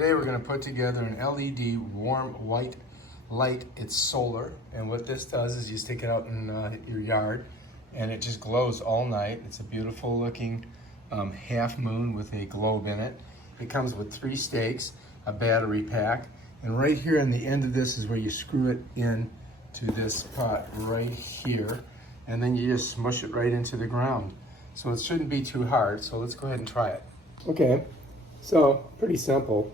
Today we're going to put together an LED warm white light. It's solar, and what this does is you stick it out in your yard and it just glows all night. It's a beautiful looking half moon with a globe in it. It comes with 3 stakes, a battery pack, and right here in the end of this is where you screw it in to this pot right here, and then you just smush it right into the ground. So it shouldn't be too hard, so let's go ahead and try it. Okay, so pretty simple.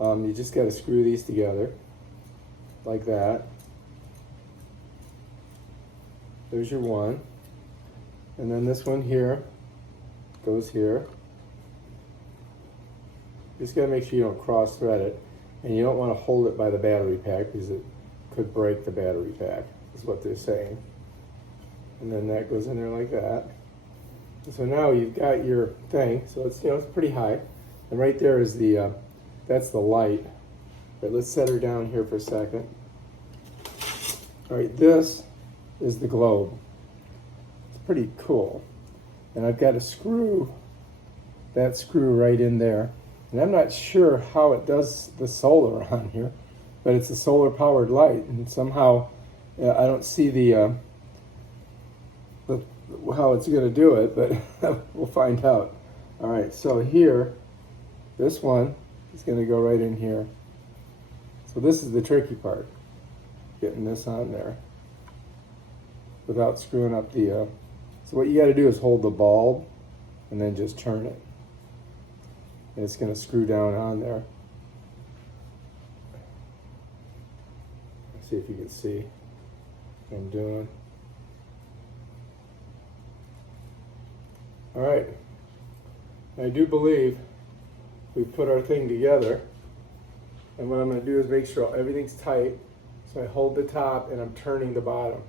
You just got to screw these together like that. There's your one. And then this one here goes here. Just got to make sure you don't cross thread it. And you don't want to hold it by the battery pack because it could break the battery pack, is what they're saying. And then that goes in there like that. And so now you've got your thing. So it's, it's pretty high. And right there is the, that's the light. But let's set her down here for a second. All right, this is the globe. It's pretty cool. And I've got to screw that screw right in there. And I'm not sure how it does the solar on here, but it's a solar powered light. And somehow I don't see the how it's going to do it, but we'll find out. All right, so here, this one is going to go right in here. So this is the tricky part, getting this on there without screwing up the, so what you got to do is hold the bulb and then just turn it. And it's going to screw down on there. Let's see if you can see what I'm doing. All right, I do believe we've put our thing together. And what I'm going to do is make sure everything's tight. So I hold the top and I'm turning the bottom.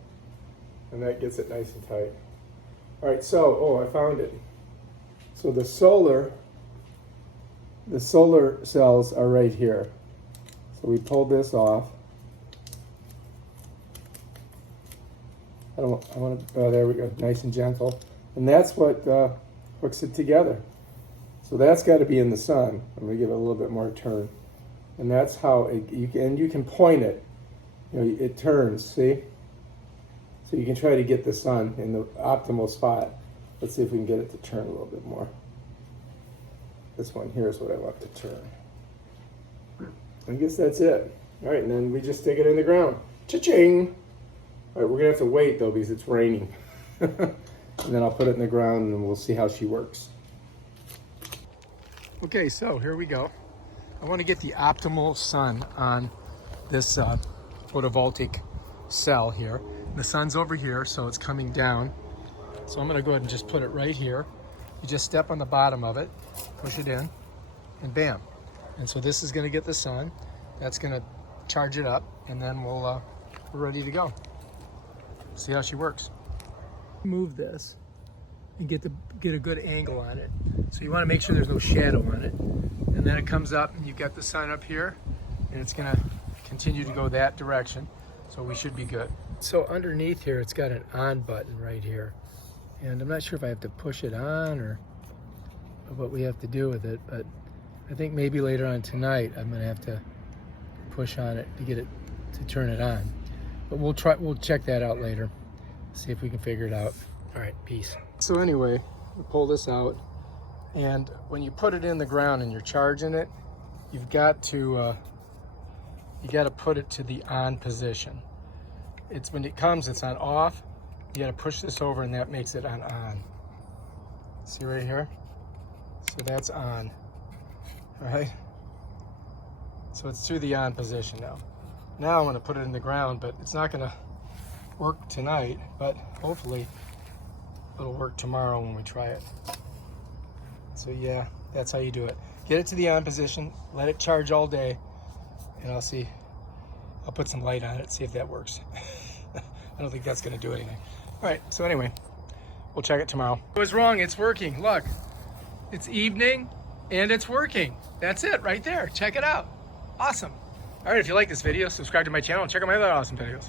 And that gets it nice and tight. All right, so, I found it. So the solar cells are right here. So we pulled this off. Oh, there we go, nice and gentle. And that's what hooks it together. So that's got to be in the sun. I'm going to give it a little bit more turn. And that's how you can point it. It turns, see? So you can try to get the sun in the optimal spot. Let's see if we can get it to turn a little bit more. This one here is what I want to turn. I guess that's it. All right, and then we just stick it in the ground. Cha-ching! All right, we're going to have to wait, though, because it's raining. And then I'll put it in the ground, and we'll see how she works. Okay, so here we go. I want to get the optimal sun on this photovoltaic cell here. The sun's over here, so it's coming down. So I'm going to go ahead and just put it right here. You just step on the bottom of it, push it in, and bam. And so this is going to get the sun. That's going to charge it up, and then we're ready to go. See how she works. Move this and get a good angle on it. So you want to make sure there's no shadow on it. And then it comes up and you've got the sun up here, and it's going to continue to go that direction. So we should be good. So underneath here, it's got an on button right here. And I'm not sure if I have to push it on or what we have to do with it, but I think maybe later on tonight, I'm going to have to push on it to get it to turn it on. But we'll check that out later. See if we can figure it out. All right, peace. So anyway, we pull this out, and when you put it in the ground and you're charging it, you've got to put it to the on position. It's when it comes, it's on off. You got to push this over, and that makes it on. See right here? So that's on. All right. So it's to the on position now. Now I'm going to put it in the ground, but it's not going to work tonight, but hopefully it'll work tomorrow when we try it. So yeah, that's how you do it. Get it to the on position, let it charge all day, and I'll put some light on it, see if that works. I don't think that's going to do anything. All right, so anyway, we'll check it tomorrow. I was wrong, it's working. Look, it's evening and it's working. That's it right there. Check it out. Awesome. All right, if you like this video, subscribe to my channel and check out my other awesome videos.